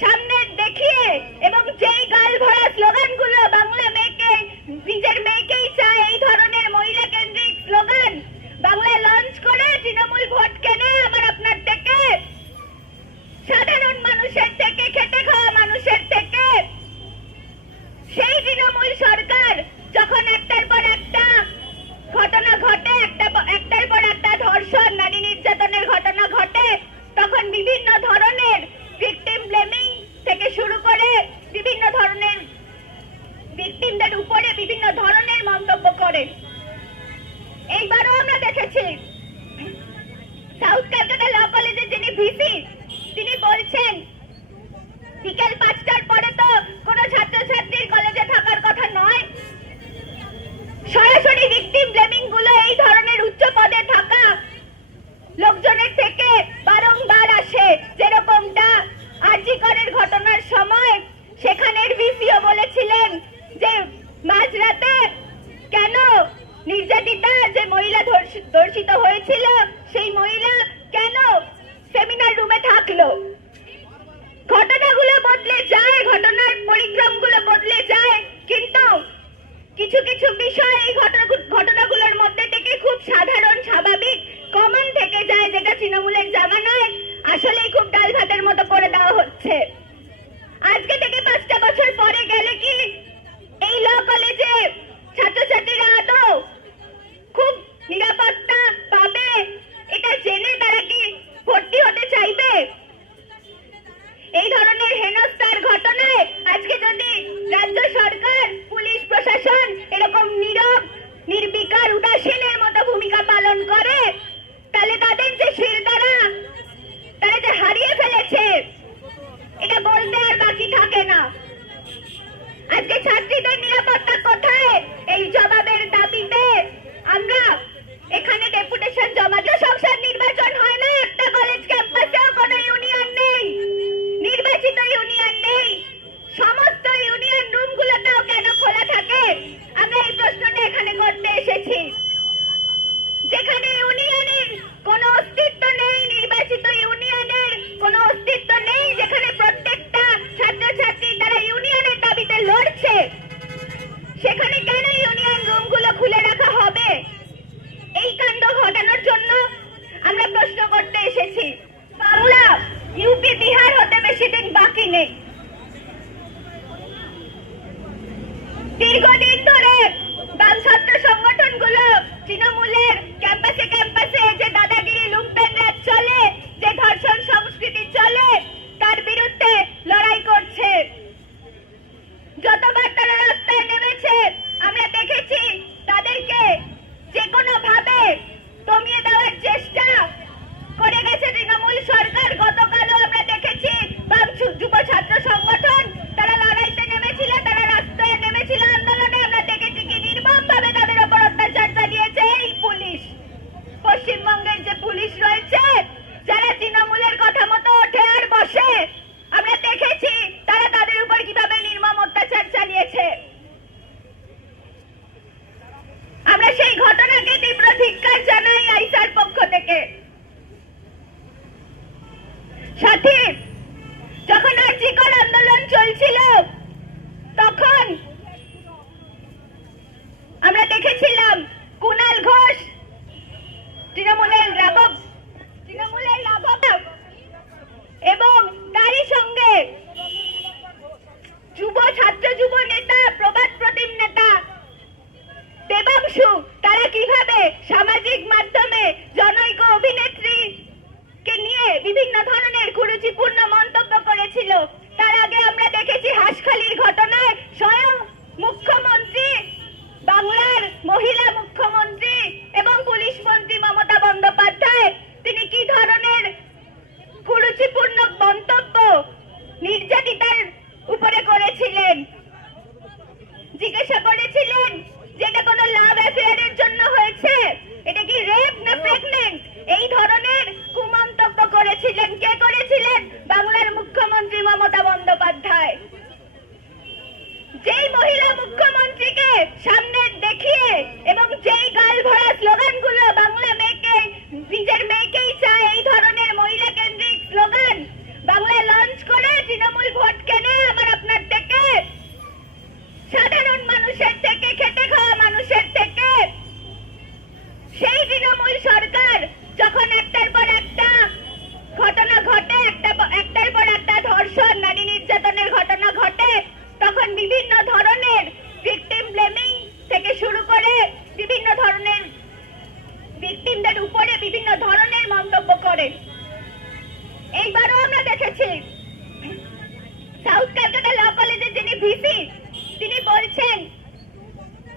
সামনে দেখিয়ে এবং যেই গাল ভরা স্লোগানগুলো বাংলা মেয়েকে, নিজের মেয়েকেই চায় এই ধরনের মহিলা কেন্দ্রিক স্লোগান বাংলায় লঞ্চ করে তৃণমূল ভোট কেনে আবার আপনার থেকে। সাধারণ মানুষের থেকে খেতে খাওয়া মানুষের থেকে। সেই তৃণমূল সরকার যখন একটার পর একটা ঘটনা ঘটে, একটা একটার পর একটা ধর্ষণ, নারী নির্যাতনের ঘটনা ঘটে, তখন বিভিন্ন ধরনের শুরু করে বিভিন্ন ধরনের ভিকটিমদের উপরে বিভিন্ন ধরনের মন্তব্য করে। এইবারও আমরা দেখেছি, সাউথ ক্যালকাটা ল কলেজের যিনি ভিসি সেখানের বিসিও বলেছিলেন যে মাঝরাতে কেন নির্যাতিতা যে মহিলা ধর্ষিত হয়েছিল কোনো অস্তিত্ব নেই নির্বাচিত ইউনিয়নের, কোনো অস্তিত্ব নেই যেখানে প্রত্যেকটা ছাত্রছাত্রী তারা ইউনিয়নের দাবিতে লড়ছে। সেখানে কেন ইউনিয়ন রুমগুলো খুলে রাখা হবে? এই কাণ্ড ঘটানোর জন্য আমরা প্রশ্ন করতে এসেছি। বাংলা ইউপি বিহার হতে বেশি দিন বাকি নেই। দীর্ঘদিন ধরে বাম ছাত্র সংগঠনগুলো তৃণমূলের ক্যাম্পাসে ক্যাম্পাসে যে চলে যে ধর্ষণ সংস্কৃতি চলে ¡Satip!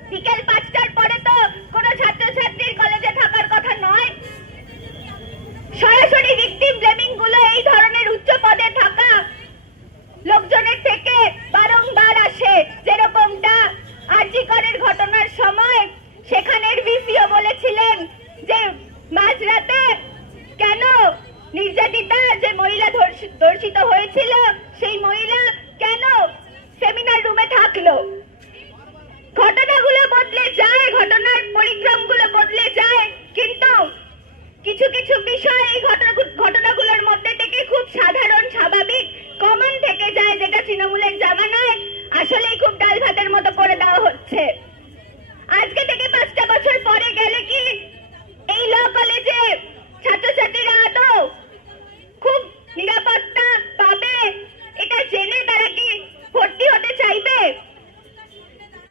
বিকেল পাঁচটার পরে তো কোনো ছাত্রছাত্রীর কলেজে থাকার কথা নয়। সরাসরি ভিকটিম ব্লেমিংগুলো এই ধরনের উচ্চ পদে থাকা লোকজনের থেকে বারংবার আসে। যেরকমটা আরজিকরের ঘটনার সময় সেখানের ভিসিও বলেছিলেন যে, মাঝরাতে কেন নির্যাতিতা যে মহিলা ধর্ষি- ধর্ষিত হয়েছিল, সেই মহিলা কেন সেমিনার রুমে থাকল? বদলে যায়, ঘটনার পরিক্রমগুলো বদলে যায়। কিন্তু কিছু কিছু বিষয় এই ঘটনা, ঘটনাগুলোর মধ্যে থেকে খুব সাধারণ, স্বাভাবিক কমন থেকে যায়, যেটা তৃণমূলের জামানায় আসলেই খুব ডাল ভাতের মতো করে দেওয়া হচ্ছে।